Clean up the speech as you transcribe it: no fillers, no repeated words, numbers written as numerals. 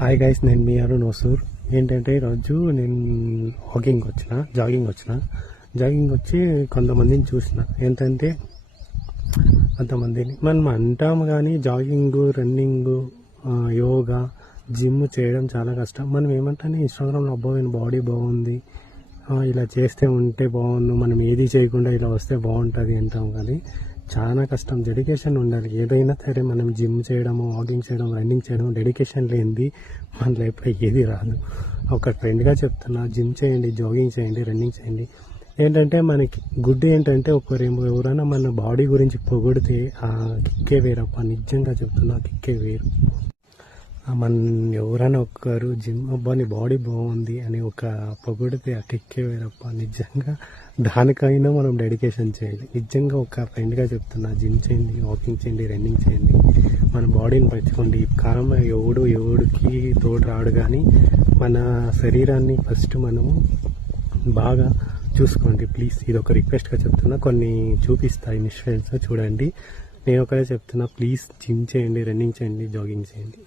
Hi guys, నేను మీ అరుణ్ ఓసూర్. ఏంటంటే ఈరోజు నేను జాగింగ్ వచ్చి కొంతమందిని చూసిన. ఏంటంటే కొంతమందిని మనం అంటాము కానీ జాగింగ్, రన్నింగ్, యోగా, జిమ్ చేయడం చాలా కష్టం. మనం ఏమంటానే ఇన్స్టాగ్రామ్లో అబ్బాయి బాడీ బాగుంది, ఇలా చేస్తే ఉంటే బాగుండు, మనం ఏది చేయకుండా ఇలా వస్తే బాగుంటుంది అంటాం. కానీ చాలా కష్టం, డెడికేషన్ ఉండాలి. ఏదైనా సరే మనం జిమ్ చేయడము, వాకింగ్ చేయడం, రన్నింగ్ చేయడం, డెడికేషన్ లేనిది మన లైఫ్లో ఏది రాదు. ఒక ఫ్రెండ్గా చెప్తున్నా, జిమ్ చేయండి, జాగింగ్ చేయండి, రన్నింగ్ చేయండి. ఏంటంటే మనకి గుడ్ ఏంటంటే ఎవరైనా మన బాడీ గురించి పొగిడితే ఆ కిక్కే వేరప్ప. నిజంగా చెప్తున్నా, కిక్కే వేరు. మన ఎవరైనా ఒక్కరు జిమ్ అబ్బా నీ బాడీ బాగుంది అని ఒక పొగిడితే ఆ కిక్కే వేరప్ప. నిజంగా దానికైనా మనం డెడికేషన్ చేయాలి. నిజంగా ఒక ఫ్రెండ్గా చెప్తున్నా, జిమ్ చేయండి, వాకింగ్ చేయండి, రన్నింగ్ చేయండి, మన బాడీని పెంచుకోండి. కారం ఎవడికి తోడు రాడు, కానీ మన శరీరాన్ని ఫస్ట్ మనము బాగా చూసుకోండి ప్లీజ్. ఇది ఒక రిక్వెస్ట్గా చెప్తున్నా. కొన్ని చూపిస్తాయి ఇన్స్టెంట్స్ చూడండి. నేను ఒకటే చెప్తున్నా, ప్లీజ్ జిమ్ చేయండి, రన్నింగ్ చేయండి, జాగింగ్ చేయండి.